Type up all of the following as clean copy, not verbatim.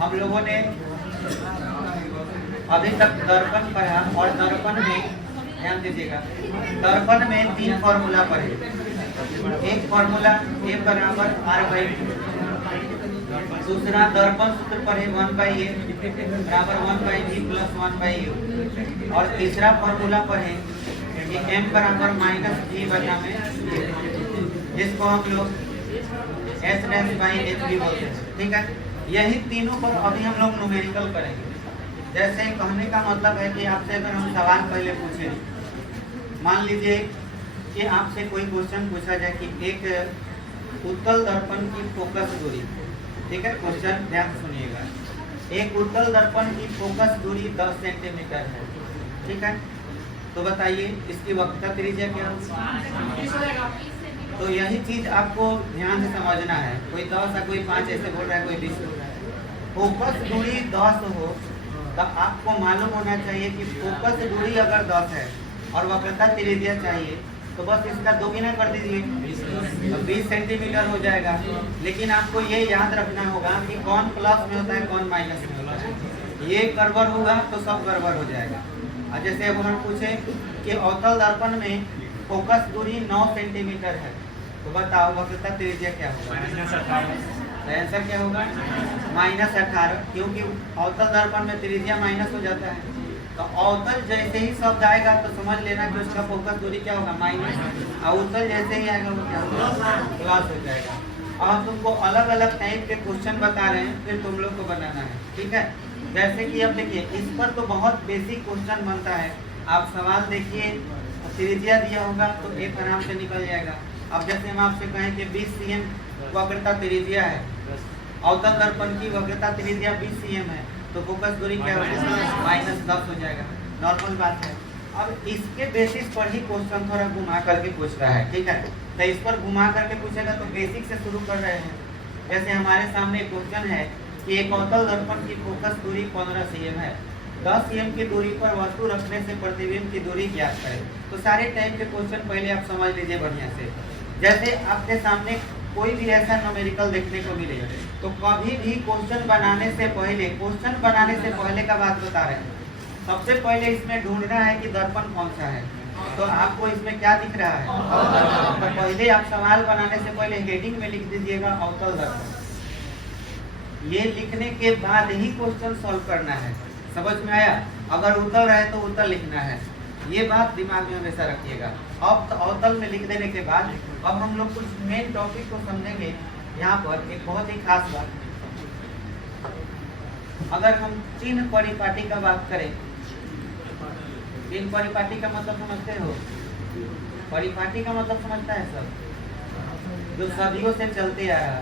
हम लोगों ने अभी तक दर्पण पढ़ा और दर्पण में ध्यान दीजिएगा, दर्पण में 3 फॉर्मूला पढ़े। एक फॉर्मूला ए बराबर आर बाई, दूसरा दर्पण सूत्र पढ़े 1/a बराबर 1/v प्लस 1/u, और तीसरा फॉर्मूला पढ़े कि m बराबर -v बटा में, जिसको हम लोग s डैश बाई h भी बोलते हैं। ठीक है, यही तीनों पर अभी हम लोग न्यूमेरिकल करेंगे। जैसे कहने का मतलब है कि आपसे अगर हम सवाल पहले पूछें, मान लीजिए कि आपसे कोई क्वेश्चन पूछा जाए कि एक उत्तल दर्पण की फोकस दूरी, ठीक है, क्वेश्चन ध्यान सुनिएगा, एक उत्तल दर्पण की फोकस दूरी 10 सेंटीमीटर है, ठीक है, तो बताइए इसकी वक्रता त्रिज्या क्या होगी? तो यही चीज आपको ध्यान से समझना है। कोई 10 है, कोई 5 ऐसे बोल रहा है, कोई 20 बोल रहा है। फोकस दूरी 10 हो तो आपको मालूम होना चाहिए कि फोकस दूरी अगर 10 है और वक्रता त्रिज्या चाहिए तो बस इसका 2 गुना कर दीजिए तो 20 सेंटीमीटर हो जाएगा। लेकिन आपको ये याद रखना होगा कि कौन प्लस में होता है, कौन माइनस में होता है। ये गड़बड़ होगा तो सब गड़बड़ हो जाएगा। और जैसे अब हम पूछे कि अवतल दर्पण में फोकस दूरी 9 सेंटीमीटर है, तो बताओ वक्रता त्रिज्या क्या होगा? तो आंसर क्या होगा? -18, क्योंकि अवतल दर्पण में त्रिज्या माइनस हो जाता है। तो अवतल जैसे ही शब्द आएगा तो समझ लेना कि उसका फोकस दूरी क्या होगा? माइनस। और उत्तल जैसे ही आएगा वो क्या होगा? प्लस हो जाएगा। और तुमको अलग अलग टाइप के क्वेश्चन बता रहे हैं, फिर तुम लोग को बनाना है, ठीक है। जैसे कि अब देखिए, इस पर तो बहुत बेसिक क्वेश्चन बनता है। आप सवाल देखिए, त्रिज्या दिया होगा तो एक आराम से निकल जाएगा। अब जैसे हम आपसे कहें कि 20 cm वक्रता त्रिज्या है, अवतल दर्पण की वक्रता त्रिज्या 20 cm है, तो फोकस दूरी क्या होगी? -10 हो जाएगा। नॉर्मल बात है। अब इसके बेसिस पर ही क्वेश्चन थोड़ा घुमा करके पूछ रहा है, ठीक है। तो इस पर घुमा करके पूछेगा तो बेसिक से शुरू कर रहे हैं। जैसे हमारे सामने क्वेश्चन है कि एक अवतल दर्पण की फोकस दूरी 15 cm है, 10 cm की दूरी पर वस्तु रखने से प्रतिबिंब की दूरी ज्ञात करें। तो सारे टाइप के क्वेश्चन पहले आप समझ लीजिए बढ़िया से। जैसे आपके सामने कोई भी ऐसा न्यूमेरिकल देखने को मिले तो कभी भी क्वेश्चन बनाने से पहले का बात बता रहे हैं। सबसे पहले इसमें ढूंढना है कि दर्पण कौन सा है। तो आपको इसमें क्या दिख रहा है? तो पहले आप सवाल बनाने से पहले हेडिंग में लिख दीजिएगा अवतल दर्पण। ये लिखने के बाद ही क्वेश्चन सॉल्व करना है। समझ में आया? अगर उत्तल रहे तो उत्तल लिखना है, ये बात दिमाग में हमेशा रखिएगा। अब तो अवतल में लिख देने के बाद अब हम लोग कुछ मेन टॉपिक को समझेंगे। यहाँ पर एक बहुत ही खास बात, अगर हम चिन्ह परिपाटी का बात करें, चिन्ह परिपाटी का मतलब समझते हो? परिपाटी का मतलब समझता है सब, जो सदियों से चलते आया।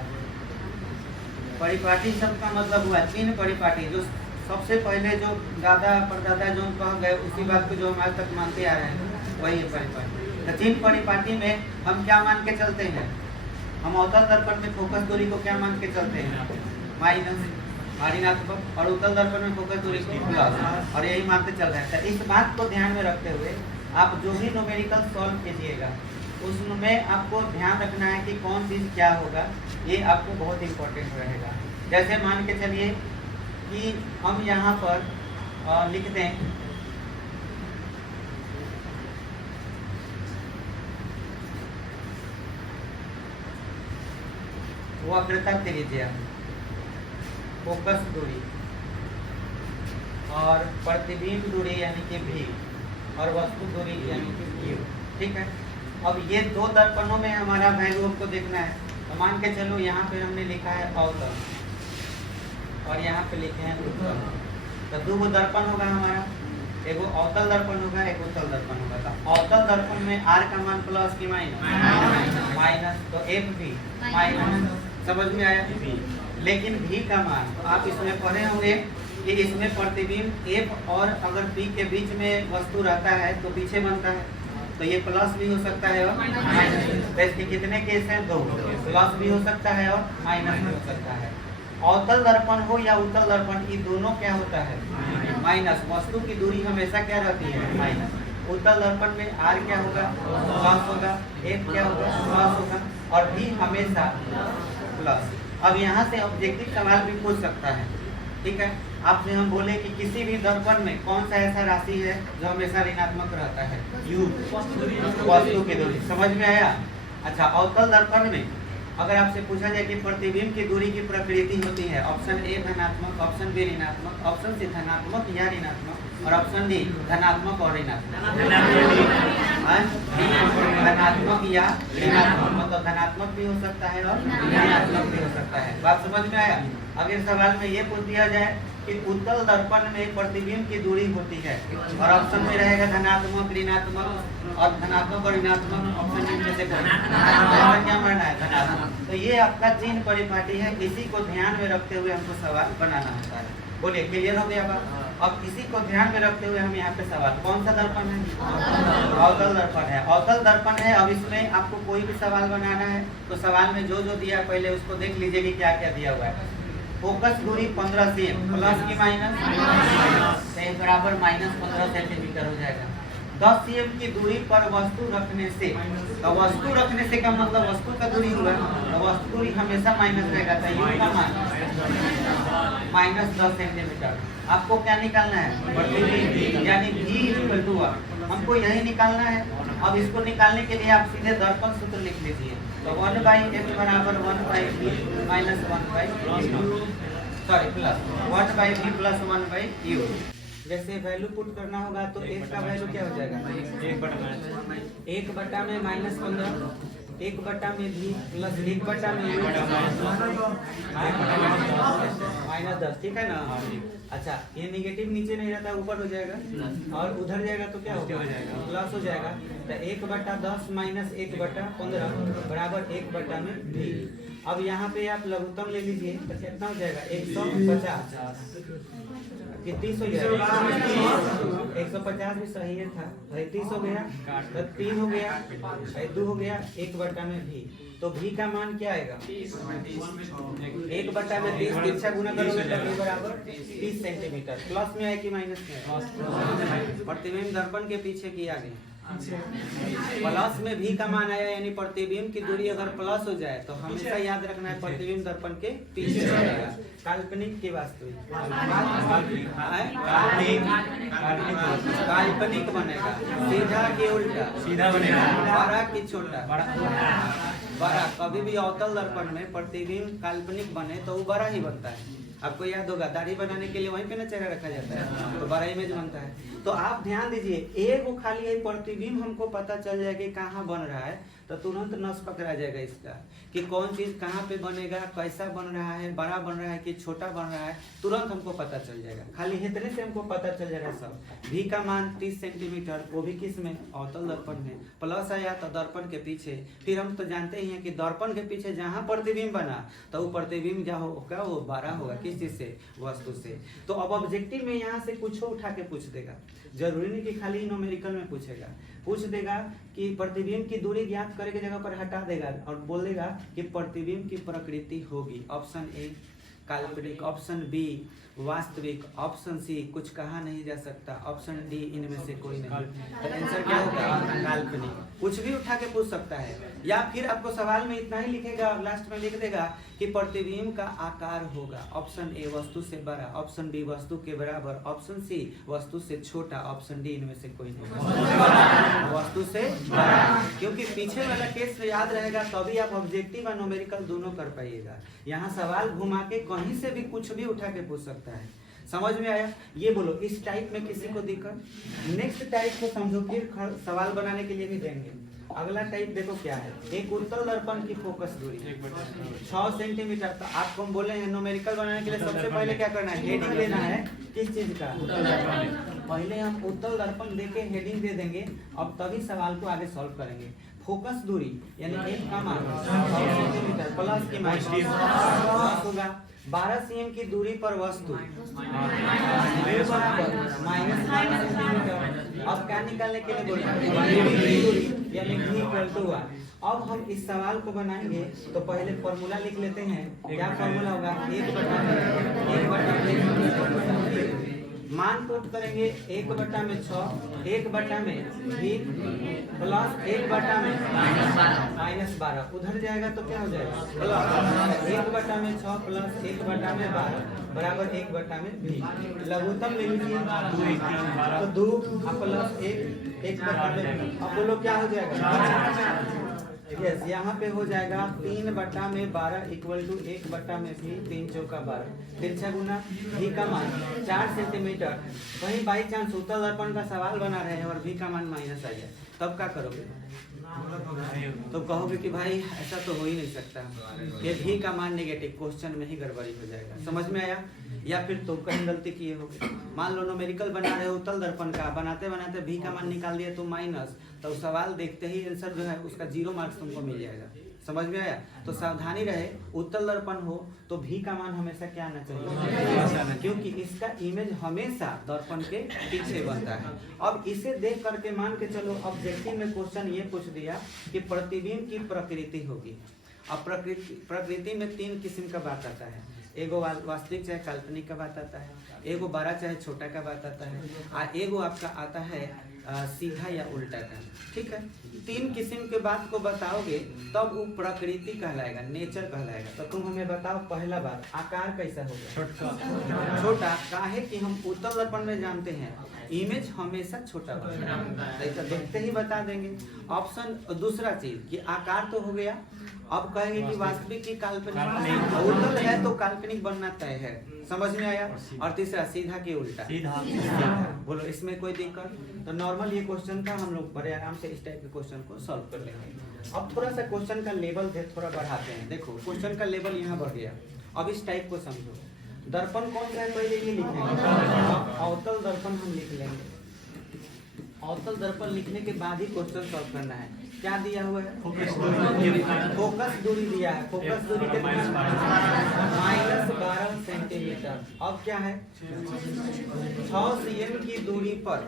परिपाटी शब्द का मतलब हुआ चिन्ह परिपाटी, जो सबसे पहले जो दादा परदादा जो कह गए उसी बात को जो हम आज तक मानते आ रहे हैं वही है परिपाटी। तो चिन्ह परिपाटी में हम क्या मान के चलते हैं? हम अवतल दर्पण में फोकस दूरी को क्या मान के चलते हैं? माइनस, ऋणात्मक, और उत्तल दर्पण में फोकस दूरी को प्लस, और यही मानते चल रहे हैं। इस बात को ध्यान में रखते हुए आप जो भी न्यूमेरिकल सॉल्व कीजिएगा उसमें आपको ध्यान रखना है कि कौन चीज़ क्या होगा, ये आपको बहुत इम्पोर्टेंट रहेगा। जैसे मान के चलिए कि हम यहाँ पर लिख दें वक्रता त्रिज्या, फोकस दूरी और प्रतिबिंब दूरी यानी कि v, और वस्तु दूरी यानी कि u, ठीक है। अब ये दो दर्पणों में हमारा वैल्यू को देखना है। तो मान के चलो यहाँ पे हमने लिखा है अवतल और यहाँ पे लिखे हैं उत्तल। तो दो दर्पण होगा हमारा, एक अवतल दर्पण होगा, एक उत्तल दर्पण होगा। तो अवतल दर्पण में r का मान प्लस की माइनस, तो f भी माइनस, समझ में आया? लेकिन v का मान तो आप इसमें पढ़े होंगे कि इसमें प्रतिबिंब f और अगर p के बीच में वस्तु रहता है तो पीछे बनता है, तो ये प्लस भी हो सकता है और माइनस। तो इसके कितने केस हैं? 2, प्लस भी हो सकता है और माइनस भी हो सकता है। अवतल दर्पण हो या उत्तल दर्पण, ये दोनों क्या होता है? माइनस। वस्तु की दूरी हमेशा क्या रहती है? माइनस। उत्तल दर्पण में r क्या होगा? प्लस होगा, f क्या होगा? प्लस होगा, और v हमेशा प्लस। अब यहाँ से ऑब्जेक्टिव सवाल भी पूछ सकता है ठीक है। आपसे हम बोले कि किसी भी दर्पण में कौन सा ऐसा राशि है जो हमेशा ऋणात्मक रहता है? U, वस्तु की दूरी। समझ में आया? अच्छा, अवतल दर्पण में अगर आपसे पूछा जाए कि प्रतिबिंब की दूरी की प्रकृति होती है, ऑप्शन ए धनात्मक, ऑप्शन बी ऋणात्मक, ऑप्शन सी धनात्मक या ऋणात्मक, और ऑप्शन डी धनात्मक और ऋणात्मक। धनात्मक या ऋणात्मक, मतलब धनात्मक भी हो सकता है और ऋणात्मक भी हो सकता है। बात समझ में आया? अगर सवाल में ये पूछ दिया जाए कि उत्तल दर्पण में प्रतिबिंब की दूरी होती है और ऑप्शन में रहेगा धनात्मक, ऋणात्मक और धनात्मक और ऋणात्मक, ऑप्शन में से क्या मानना है? धनात्मक। तो ये आपका चिन्ह परिपाटी है, इसी को ध्यान में रखते हुए हमको सवाल बनाना होता है। बोलिए, क्लियर हो गया बात? अब इसी को ध्यान में रखते हुए हम यहाँ पे सवाल, कौन सा दर्पण है? अवतल दर्पण है। अवतल दर्पण है। अब इसमें आपको कोई भी सवाल बनाना है तो सवाल में जो जो दिया पहले उसको देख लीजिए कि क्या क्या दिया हुआ है। फोकस दूरी 15 cm प्लस की माइनस बराबर -15 सेंटीमीटर हो जाएगा। 10 cm की दूरी पर वस्तु रखने से, तो वस्तु रखने से का मतलब वस्तु का दूरी हुआ, तो वस्तु दूरी हमेशा माइनस रहेगा, तो यू का मान -10 सेंटीमीटर। आपको क्या निकालना है? प्रतिबिंब, यानी V = हमको यही निकालना है। अब इसको निकालने के लिए आप सीधे दर्पण सूत्र लिख लीजिए। तो 1/f बराबर 1/v minus 1/u, sorry plus 1/v plus 1/u। जैसे वैल्यू पुट करना होगा तो f का वैल्यू क्या हो जाएगा? 1/1 में -15, 1/में v प्लस 1/में u -10, ठीक है ना? अच्छा, ये निगेटिव नीचे नहीं रहता, ऊपर हो जाएगा और उधर जाएगा तो क्या हो जाएगा? प्लस हो जाएगा। तो 1/10 माइनस 1/15 बराबर 1/में v। अब यहाँ पे आप लघुत्तम ले लीजिए तो कितना हो जाएगा? 150 कि 30 हो जाएगा? 150 भी सही है था, 30 हो गया, तो 3 हो गया, 2 हो गया, 1/में v। तो v का मान क्या आएगा? 1/में 30 तिरछा गुना करोगे तो v बराबर 30 सेंटीमीटर। प्लस में है कि माइनस में? प्रतिबिंब दर्पण के पीछे की आगे प्लस में v का मान आया, यानी प्रतिबिंब की दूरी अगर प्लस हो जाए तो हमेशा याद रखना है प्रतिबिंब दर्पण के पीछे रहेगा। काल्पनिक की वास्तविक? काल्पनिक बनेगा। सीधा के उल्टा? सीधा बनेगा। बड़ा की छोटा? बड़ा। कभी भी अवतल दर्पण में प्रतिबिंब काल्पनिक बने तो वो बड़ा ही बनता है। आपको याद होगा, दाढ़ी बनाने के लिए वहीं पे ना चेहरा रखा जाता है, तो बड़ा इमेज बनता है। तो आप ध्यान दीजिए, एक वो खाली है प्रतिबिंब हमको पता चल जाएगा कि कहाँ बन रहा है, तो तुरंत नस पकड़ा जाएगा इसका कि कौन चीज कहाँ पे बनेगा, कैसा बन रहा है, बड़ा बन रहा है कि छोटा बन रहा है, तुरंत हमको पता चल जाएगा। खाली इतने से हमको पता चल जाएगा सब। v का मान 30 सेंटीमीटर, वो भी किस में? अवतल दर्पण में। प्लस आया तो दर्पण के पीछे। फिर हम तो जानते ही हैं कि दर्पण के पीछे जहाँ प्रतिबिंब बना तो वो प्रतिबिंब जहाँ होगा वो बड़ा होगा। किस चीज से? वस्तु से। तो अब ऑब्जेक्टिव में यहाँ से कुछ उठा के पूछ देगा, जरूरी नहीं कि खाली न्यूमेरिकल में पूछेगा। पूछ देगा कि प्रतिबिंब की दूरी ज्ञात करे के जगह पर हटा देगा और बोल देगा कि प्रतिबिंब की प्रकृति होगी। ऑप्शन ए काल्पनिक, ऑप्शन बी वास्तविक, ऑप्शन सी कुछ कहा नहीं जा सकता, ऑप्शन डी इनमें से कोई नहीं। तो आंसर क्या होगा? काल्पनिक। कुछ भी उठा के पूछ सकता है, या फिर आपको सवाल में इतना ही लिखेगा और लास्ट में लिख देगा कि प्रतिबिंब का आकार होगा। ऑप्शन ए वस्तु से बड़ा, ऑप्शन बी वस्तु के बराबर, ऑप्शन सी वस्तु से छोटा, ऑप्शन डी इनमें से कोई नहीं, वस्तु से बड़ा। क्योंकि पीछे वाला केस याद रहेगा तभी आप ऑब्जेक्टिव और न्यूमेरिकल दोनों कर पाइएगा। यहाँ सवाल घुमा के कहीं से भी कुछ भी उठा के पूछ सकता है। समझ में आया? ये बोलो, इस टाइप में किसी को दिक्कत? नेक्स्ट टाइप को समझो, फिर सवाल बनाने के लिए भी देंगे। अगला टाइप देखो क्या है। एक उत्तल दर्पण की फोकस दूरी 6 सेंटीमीटर। तो आपको हम बोले हैं न्यूमेरिकल बनाने के लिए सबसे पहले क्या करना है? हेडिंग लेना है। किस चीज का? पहले हम उत्तल दर्पण देके हेडिंग दे देंगे, अब तभी सवाल को आगे सॉल्व करेंगे। फोकस दूरी यानी f का मान 6 सेंटीमीटर प्लस की माइनस होगा। 12 cm की दूरी पर वस्तु -9 सेंटीमीटर। अब क्या निकालने के लिए बोल रहे हैं? यानी v = 1। अब हम इस सवाल को बनाएंगे तो पहले फॉर्मूला लिख लेते हैं। क्या फॉर्मूला होगा? 1/, मान पुट करेंगे 1/6, 1/में भी प्लस 1/में -12, उधर जाएगा तो क्या हो जाएगा प्लस 1/6 प्लस 1/12 बराबर 1/में भी। लघुत्तम ले लीजिए तो 2 प्लस 1/में, अब बोलो क्या हो जाएगा। यस, यहाँ पे हो जाएगा 3/12 इक्वल टू 1/में भी 3 चौका 12, तिरछा गुना भी का मान 4 सेंटीमीटर। वहीं बाई चांस उत्तल दर्पण का सवाल बना रहे हैं और भी का मान माइनस आ जाए, तब क्या करोगे। तो कहोगे कि भाई ऐसा तो हो ही नहीं सकता, ये भी का मान नेगेटिव, क्वेश्चन में ही गड़बड़ी हो जाएगा। समझ में आया। या फिर तुम कहीं गलती किए होगे, मान लो न्यूमेरिकल बना रहे हो उत्तल दर्पण का, बनाते बनाते भी का मान निकाल दिया तो माइनस, तो सवाल देखते ही आंसर जो है उसका 0 मार्क्स तुमको मिल जाएगा। समझ में आया। तो सावधानी रहे, उत्तल दर्पण हो तो भी का मान हमेशा क्या आना चाहिए, क्योंकि इसका इमेज हमेशा दर्पण के पीछे बनता है। अब इसे देख करके मान के चलो ऑब्जेक्टिव में क्वेश्चन ये पूछ दिया कि प्रतिबिंब की प्रकृति होगी। अब प्रकृति में 3 किस्म का बात आता है, एगो वास्तविक चाहे काल्पनिक का बात आता है, एगो बड़ा चाहे छोटा का बात आता है, और एगो आपका आता है सीधा या उल्टा का। ठीक है, 3 किस्म के बात को बताओगे तब वो प्रकृति कहलाएगा, नेचर कहलाएगा। तो तुम हमें बताओ पहला बात, आकार कैसा होगा। छोटा काहे कि हम उत्तल दर्पण में जानते हैं इमेज हमेशा छोटा होता है, तो देखते ही बता देंगे। ऑप्शन दूसरा चीज कि आकार तो हो गया, अब कहेंगे कि वास्तविक की काल्पनिक, उत्तल है तो काल्पनिक बनना तय है। समझ में आया। और तीसरा सीधा के उल्टा। बोलो इसमें कोई दिक्कत। तो नॉर्मल ये क्वेश्चन था, हम लोग बड़े आराम से इस टाइप के क्वेश्चन को सॉल्व कर लेंगे। अब थोड़ा सा क्वेश्चन का लेवल थोड़ा बढ़ाते हैं। देखो क्वेश्चन का लेवल यहाँ बढ़ गया। अब इस टाइप को समझो, दर्पण कौन सा है पहले ये लिखेंगे, अवतल दर्पण हम लिख लेंगे। अवतल दर्पण लिखने के बाद ही क्वेश्चन सॉल्व करना है। क्या दिया हुआ है, फोकस दूरी दिया है, फोकस दूरी कितना -12 सेंटीमीटर। अब क्या है 6 cm की दूरी पर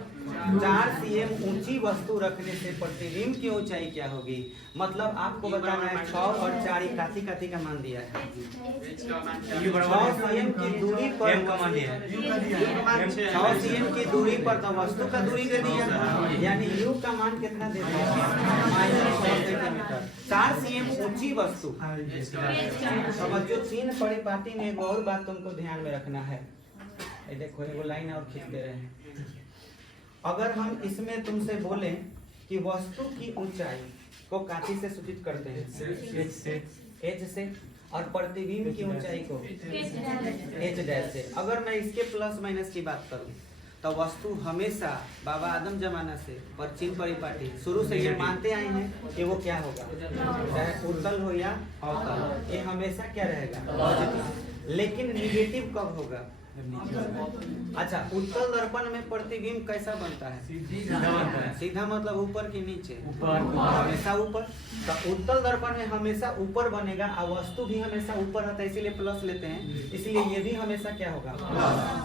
4 cm ऊंची वस्तु रखने से प्रतिबिंब की ऊंचाई क्या होगी। मतलब आपको बताना है 6 और 4 काथी का मान दिया है। 6 cm की दूरी पर 6 cm की दूरी पर तो वस्तु का दूरी दे दिया, यानी u का मान कितना दे दिया -6 सेंटीमीटर। 4 cm ऊंची वस्तु। समझो 3 परिपाटी में एक और बात तुमको ध्यान में रखना है। ये देखो एगो लाइन और खींच दे रहे हैं। अगर हम इसमें तुमसे बोलें कि वस्तु की ऊंचाई को काठी से सूचित करते हैं एच से, और प्रतिबिंब की ऊंचाई को एच डैश से। अगर मैं इसके प्लस माइनस की बात करूं तो वस्तु हमेशा बाबा आदम जमाना से पश्चिम परिपाटी शुरू से ये मानते आए हैं कि वो क्या होगा, चाहे उत्तल हो या अवतल, ये हमेशा क्या रहेगा पॉजिटिव। लेकिन निगेटिव कब होगा। अच्छा, उत्तल दर्पण में प्रतिबिंब कैसा बनता है, सीधा मतलब ऊपर के नीचे, हमेशा ऊपर। तो उत्तल दर्पण में हमेशा ऊपर बनेगा और वस्तु भी हमेशा ऊपर रहता है, इसीलिए प्लस लेते हैं। इसलिए ये भी हमेशा क्या होगा,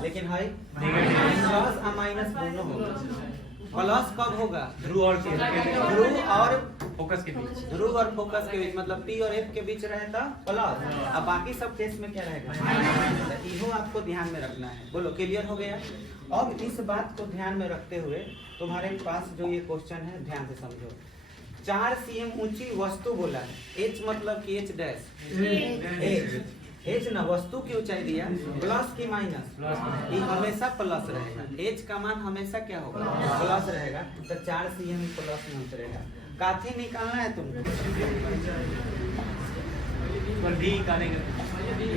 लेकिन है प्लस और माइनस दोनों होगा। प्लस कब होगा, ध्रुव और फोकस के बीच, ध्रुव और फोकस के बीच, मतलब P और F के बीच रहेगा प्लस, अब बाकी सब केस में क्या रहेगा, इहो आपको ध्यान में रखना है। बोलो क्लियर हो गया। अब इस बात को ध्यान में रखते हुए तुम्हारे पास जो ये क्वेश्चन है ध्यान से समझो। 4 cm ऊंची वस्तु बोला है, H मतलब कि H डैश, H ना वस्तु की ऊंचाई दिया, प्लस की माइनस, ये हमेशा प्लस रहेगा। H का मान हमेशा क्या होगा, प्लस रहेगा। तो 4 cm प्लस में उतरेगा। काठी निकालना है तुमको,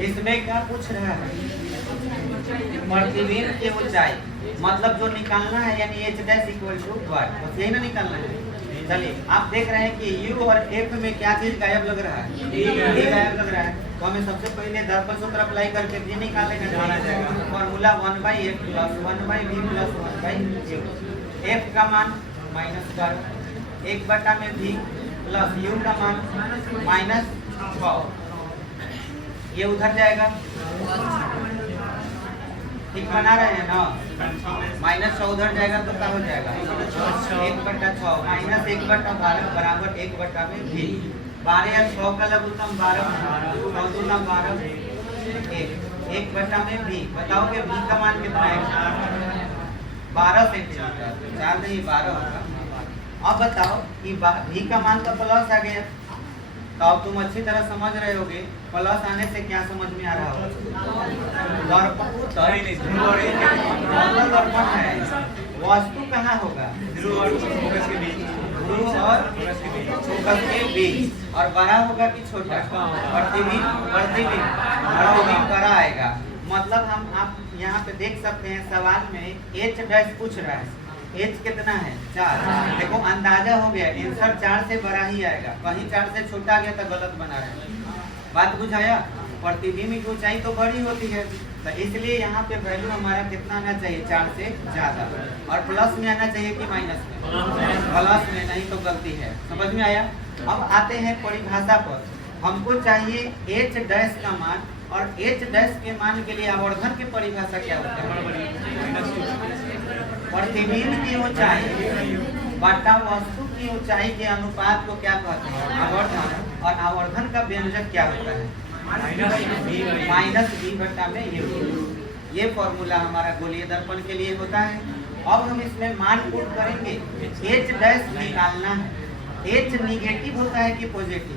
इसमें क्या पूछ रहा है, प्रतिबिंब की ऊंचाई, मतलब जो निकालना है यानी H dash equal to y, बस यही ना निकालना है। चलिए आप देख रहे हैं कि U और F में क्या चीज गायब लग रहा है, गायब लग रहा है। तो हमें सबसे पहले दर्पण सूत्र अप्लाई करके भी निकालेंगे, formula 1/f plus 1/v plus 1/u। F का मान -12, 1/में v प्लस u का मान -6, ये उधर जाएगा। ठीक बना रहे हैं ना, -6 उधर जाएगा तो क्या हो जाएगा 1/6 माइनस 1/12 बराबर 1/में v। 12 या 6 का लघुत्तम 12, 9 दूना 12, 1 1 बटा में v, बताओगे v का मान कितना है? 12 सेंटीमीटर, 4 नहीं 12 होगा। अब बताओ कि v का मान तो प्लस आ गया, तो अब तुम अच्छी तरह समझ रहे होगे प्लस आने से क्या समझ में आ रहा होगा? दर्पण है, वस्तु कहाँ होगा? ध्रुव और फोकस के बीच, और बड़ा होगा कि छोटा? प्रतिबिंब बड़ा आएगा। मतलब आप यहाँ पे देख सकते हैं सवाल में h डैश पूछ रहा है, h कितना है? 4। देखो अंदाजा हो गया, आंसर 4 से बड़ा ही आएगा, कहीं 4 से छोटा आ गया तो गलत बना रहे। बात बुझाया? प्रतिबिंब की ऊंचाई तो बड़ी होती है, तो इसलिए यहाँ पे वैल्यू हमारा कितना आना चाहिए? 4 से ज्यादा। और प्लस में आना चाहिए कि माइनस में? प्लस में, नहीं तो गलती है। समझ में आया? अब आते हैं परिभाषा पर। हमको चाहिए h डैश का मान, और h डैश के मान के लिए आवर्धन की परिभाषा क्या होता है? प्रतिबिंब की ऊंचाई बटा वस्तु की ऊंचाई के अनुपात को क्या कहते हैं? आवर्धन। और आवर्धन का व्यंजक क्या होता है? माइनस v बटा में u। ये फॉर्मूला हमारा गोलीय दर्पण के लिए होता है। अब हम इसमें मान पुट करेंगे, h डैश निकालना है। h निगेटिव होता है कि पॉजिटिव?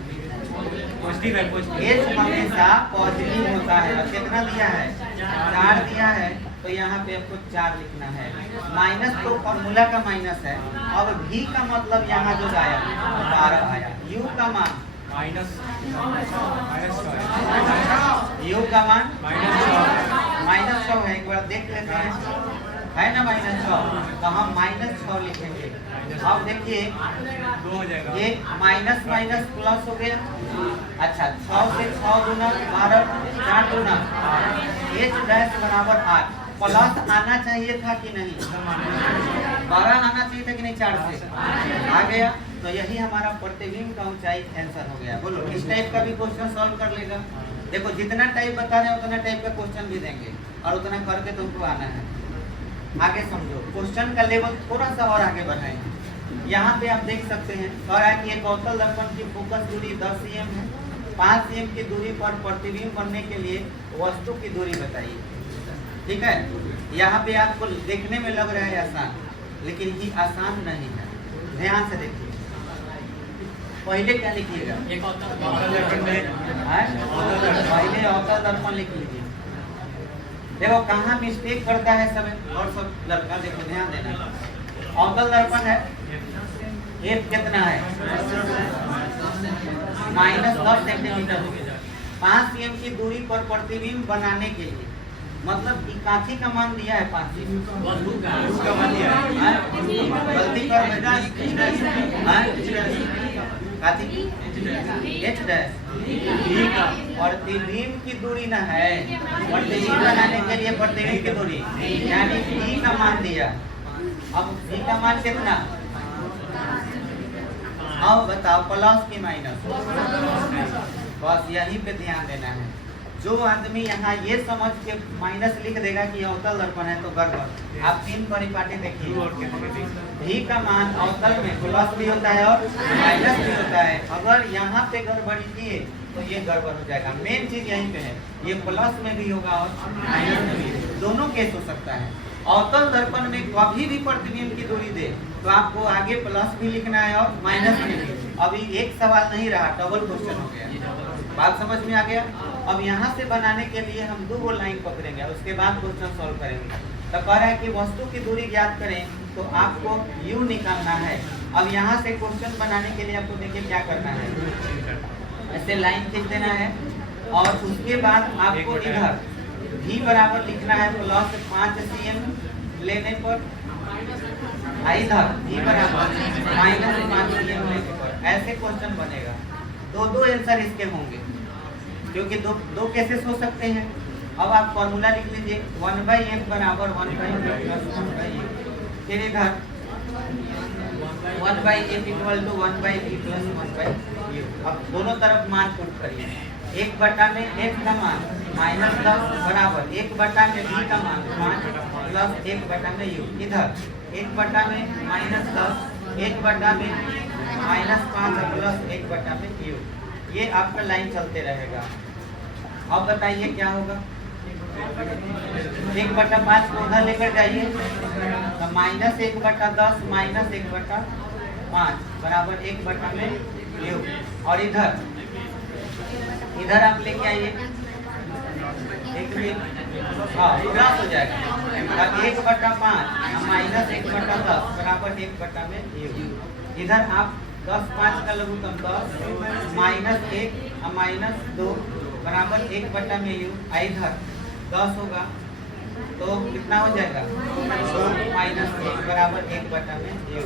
पॉजिटिव है। h हमेशा पॉजिटिव होता है। और कितना दिया है? 4 दिया है, तो यहाँ पे आपको 4 लिखना है। माइनस तो फॉर्मूला का माइनस है। अब v का मतलब यहाँ जो आया 12 आया। u का मान u का मान -6 है। एक बार देख लेते हैं, है ना -6, तो हम -6 लिखेंगे। अब देखिए ये माइनस माइनस प्लस हो गया। अच्छा, 6 से 6 गुना 12, 4 गुना h डैश बराबर 8। प्लस आना चाहिए था कि नहीं? 12 आना चाहिए था कि नहीं? 4 से आ गया, तो यही हमारा प्रतिबिंब का ऊंचाई आंसर हो गया। बोलो, इस टाइप का भी क्वेश्चन सॉल्व कर लेगा। देखो जितना टाइप बता रहे हैं उतना टाइप का क्वेश्चन भी देंगे, और उतना करके तुमको आना है। आगे समझो, क्वेश्चन का लेवल थोड़ा सा और आगे बढ़ाएंगे। यहाँ पे आप देख सकते हैं और है कि एक अवतल दर्पण की फोकस दूरी 10 cm है। 5 cm की दूरी पर प्रतिबिंब बनने के लिए वस्तु की दूरी बताइए। ठीक है, यहाँ पे आपको देखने में लग रहा है आसान, लेकिन ये आसान नहीं है। ध्यान से देखिए, पहले क्या लिखिएगा? पहले अवतल दर्पण लिख लीजिए। देखो कहाँ मिस्टेक करता है सब, और सब लड़का देखो ध्यान देना। अवतल दर्पण है, f कितना है? -10 सेंटीमीटर। 5 cm की दूरी पर प्रतिबिंब बनाने के लिए, मतलब कि काठी का मान दिया है 5 cm। गलती कर बेटा, काठी h डैश और प्रतिबिंब की दूरी ना है, प्रतिबिंब बनाने के लिए प्रतिबिंब की दूरी यानी v का मान दिया। अब v का मान कितना? अब बताओ प्लस की माइनस? बस यहीं पे ध्यान देना है। जो आदमी यहाँ ये समझ के माइनस लिख देगा कि अवतल दर्पण है तो गड़बड़। आप 3 परिपाटी देखिए, v का मान अवतल में प्लस भी होता है और माइनस भी होता है। अगर यहाँ पे गड़बड़ी किए तो ये गड़बड़ हो जाएगा। मेन चीज यहीं पे है, ये प्लस में भी होगा और माइनस में भी, दोनों केस हो सकता है। अवतल दर्पण में कभी भी प्रतिबिंब की दूरी दे तो आपको आगे प्लस भी लिखना है और माइनस में भी। अभी एक सवाल नहीं रहा, डबल क्वेश्चन हो गया। बात समझ में आ गया? अब यहाँ से बनाने के लिए हम 2 लाइन पकड़ेंगे, उसके बाद क्वेश्चन सॉल्व करेंगे। तो कह रहा है कि वस्तु की दूरी ज्ञात करें, तो आपको u निकालना है। अब यहाँ से क्वेश्चन बनाने के लिए आपको देखिए क्या करना है, ऐसे लाइन खींच देना है और उसके बाद आपको इधर v बराबर लिखना है +5 cm लेने पर, इधर v बराबर -5 cm लेने पर। ऐसे क्वेश्चन बनेगा। 2 आंसर इसके होंगे, क्योंकि दो केसेस हो सकते हैं। अब आप फॉर्मूला लिख लीजिए, 1/f बराबर 1/v + 1/u। फिर इधर 1/f = 1/v + 1/u। अब दोनों तरफ मान पुट करिए। 1 बटा में f का मान -10 बराबर 1 बटा में v का मान 5 प्लस 1 बटा में u। इधर 1 बटा में -10, 1 बटा में -5 प्लस 1 बटा में u। ये आपका लाइन चलते रहेगा। अब बताइए क्या होगा? 1/5 को उधर लेकर जाइए तो -1/10 -1/5 बराबर 1/u। और इधर आप लेके आइए प्लस हो जाएगा। 1/5 -1/10 बराबर 1/u। इधर आप 10 5 का लघुत्तम 10 -1 -2 बराबर 1/u। इधर 10 होगा तो कितना हो जाएगा 2 -1 बराबर 1/u।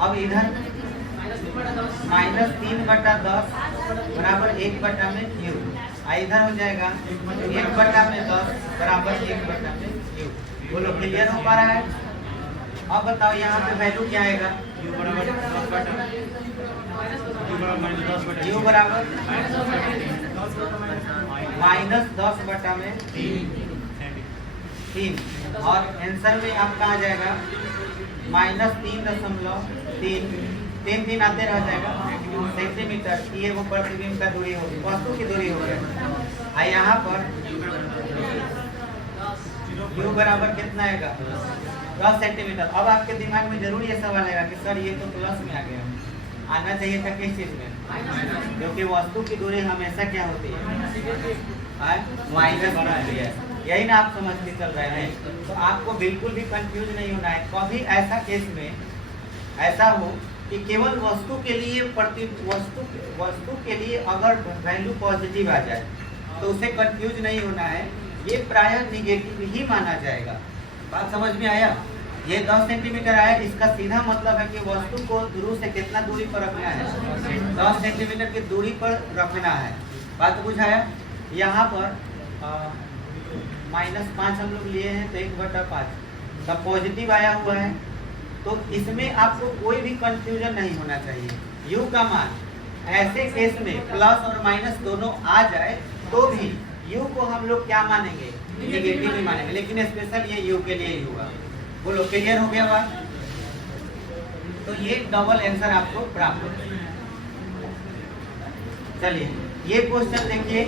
अब इधर -3/10 बराबर 1/u। इधर हो जाएगा 1/10 बराबर 1/u। बोलो क्लियर हो पा रहा है? अब बताओ यहाँ पे वैल्यू क्या आएगा? u बराबर -10/3 और आंसर में आपका आ जाएगा -3.3 आते रह जाएगा सेंटीमीटर। ये वो प्रतिबिंब का दूरी होगी, वस्तु की दूरी हो गया। यहाँ पर u बराबर कितना आएगा 10 सेंटीमीटर। अब आपके दिमाग में जरूर ये सवाल आएगा कि सर ये तो प्लस में आ गया, आना चाहिए था किस चीज में? क्योंकि वस्तु की दूरी हमेशा क्या होती है माइनस होती है। यही ना आप समझ के चल रहे हैं। तो आपको बिल्कुल भी कंफ्यूज नहीं होना है। कभी ऐसा केस में ऐसा हो कि केवल वस्तु के लिए वस्तु के लिए अगर वैल्यू पॉजिटिव आ जाए तो उसे कंफ्यूज नहीं होना है, ये प्रायः निगेटिव ही माना जाएगा। बात समझ में आया? ये 10 सेंटीमीटर आया, इसका सीधा मतलब है कि वस्तु को ध्रुव से कितना दूरी पर रखना है 10 सेंटीमीटर की दूरी पर रखना है। बात बुझाया? यहाँ पर -5 हम लोग लिए हैं तो 1/5 का पॉजिटिव आया हुआ है, तो इसमें आपको कोई भी कंफ्यूजन नहीं होना चाहिए। u का मान ऐसे केस में प्लस और माइनस दोनों आ जाए तो भी u को हम लोग क्या मानेंगे? नेगेटिव ही मानेंगे, लेकिन स्पेशल ये u के लिए ही होगा। बोलो क्लियर हो गया बात? तो ये डबल आंसर आपको प्राप्त हो। चलिए ये क्वेश्चन देखिए,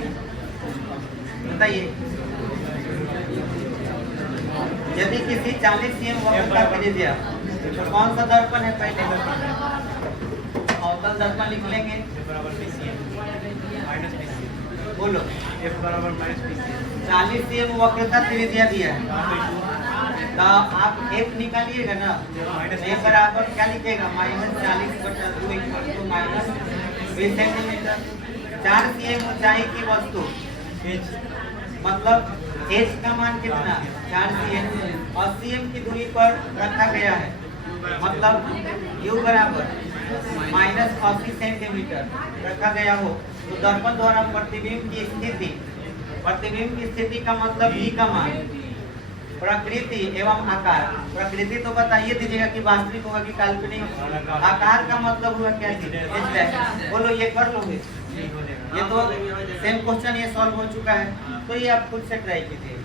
बताइए। यदि किसी 40 cm वक्र का त्रिज्या, तो कौन सा दर्पण है? पहले अवतल दर्पण लिख लेंगे। बोलो f बराबर -40 cm वक्र का त्रिज्या दिया है तो आप f निकालिएगा ना, f बराबर क्या लिखेगा? -40/2 -20 सेंटीमीटर। 4 cm ऊंचाई की वस्तु मतलब h का मान कितना? 4 cm और cm की दूरी पर रखा गया है, मतलब u बराबर -80 सेंटीमीटर रखा गया हो तो दर्पण द्वारा प्रतिबिंब की स्थिति का मतलब v का मान, प्रकृति एवं आकार। प्रकृति तो बताइए दीजिएगा कि वास्तविक होगा कि काल्पनिक। आकार का मतलब हुआ क्या चीज? बोलो ये कर लोगे? ये तो सेम क्वेश्चन ये सॉल्व हो चुका है, तो ये आप खुद से ट्राई कीजिए।